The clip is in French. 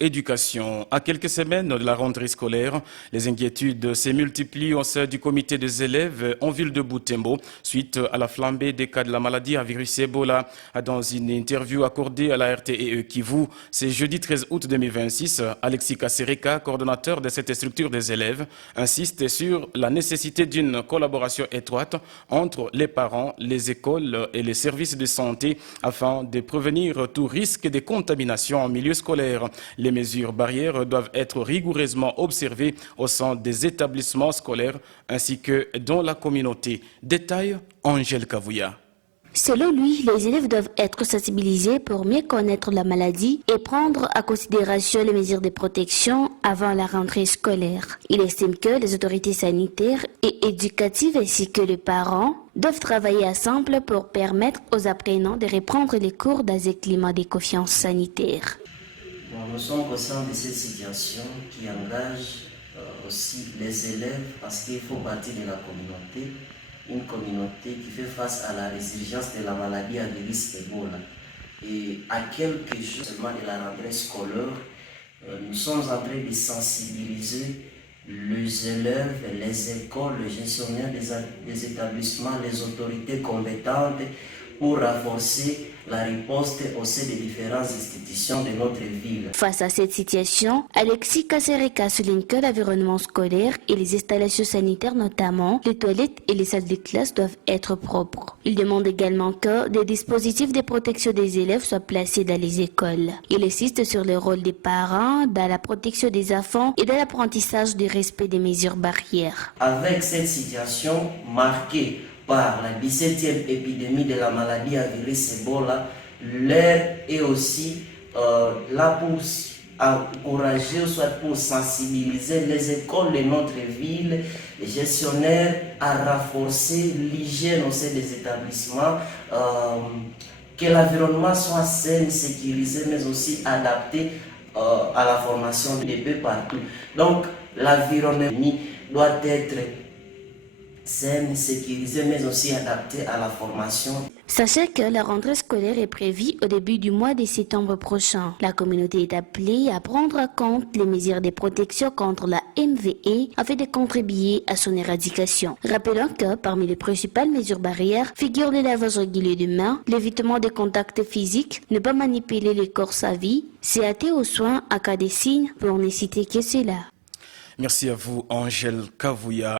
Éducation. À quelques semaines de la rentrée scolaire, les inquiétudes se multiplient au sein du comité des élèves en ville de Butembo suite à la flambée des cas de la maladie à virus Ebola. Dans une interview accordée à la RTE Kivu, c'est jeudi 13 août 2026, Alexis Kasereka, coordonnateur de cette structure des élèves, insiste sur la nécessité d'une collaboration étroite entre les parents, les écoles et les services de santé afin de prévenir tout risque de contamination en milieu scolaire. Les mesures barrières doivent être rigoureusement observées au sein des établissements scolaires ainsi que dans la communauté. Détail, Angèle Kavouya. Selon lui, les élèves doivent être sensibilisés pour mieux connaître la maladie et prendre en considération les mesures de protection avant la rentrée scolaire. Il estime que les autorités sanitaires et éducatives ainsi que les parents doivent travailler ensemble pour permettre aux apprenants de reprendre les cours dans un climat de confiance sanitaire. Nous sommes conscients de cette situation qui engage aussi les élèves parce qu'il faut bâtir de la communauté, une communauté qui fait face à la résilience de la maladie à virus Ebola. Et à quelques jours seulement de la rentrée scolaire, nous sommes en train de sensibiliser les élèves, les écoles, les gestionnaires des établissements, les autorités compétentes pour renforcer la riposte au sein des différentes institutions de notre ville. Face à cette situation, Alexis Kasereka souligne que l'environnement scolaire et les installations sanitaires, notamment les toilettes et les salles de classe, doivent être propres. Il demande également que des dispositifs de protection des élèves soient placés dans les écoles. Il insiste sur le rôle des parents dans la protection des enfants et dans l'apprentissage du respect des mesures barrières. Avec cette situation marquée par la 17e épidémie de la maladie à virus Ebola, l'heure est aussi là pour encourager, soit pour sensibiliser les écoles de notre ville, les gestionnaires à renforcer l'hygiène au sein des établissements, que l'environnement soit sain, sécurisé, mais aussi adapté à la formation de peu partout. Donc l'environnement doit être saine, sécurisée, mais aussi adaptée à la formation. Sachez que la rentrée scolaire est prévue au début du mois de septembre prochain. La communauté est appelée à prendre en compte les mesures de protection contre la MVE afin de contribuer à son éradication. Rappelons que parmi les principales mesures barrières figurent le lavage régulier de mains, l'évitement des contacts physiques, ne pas manipuler les corps à vie, s'arrêter aux soins en cas de signes pour ne citer que cela. Merci à vous, Angèle Kavouya.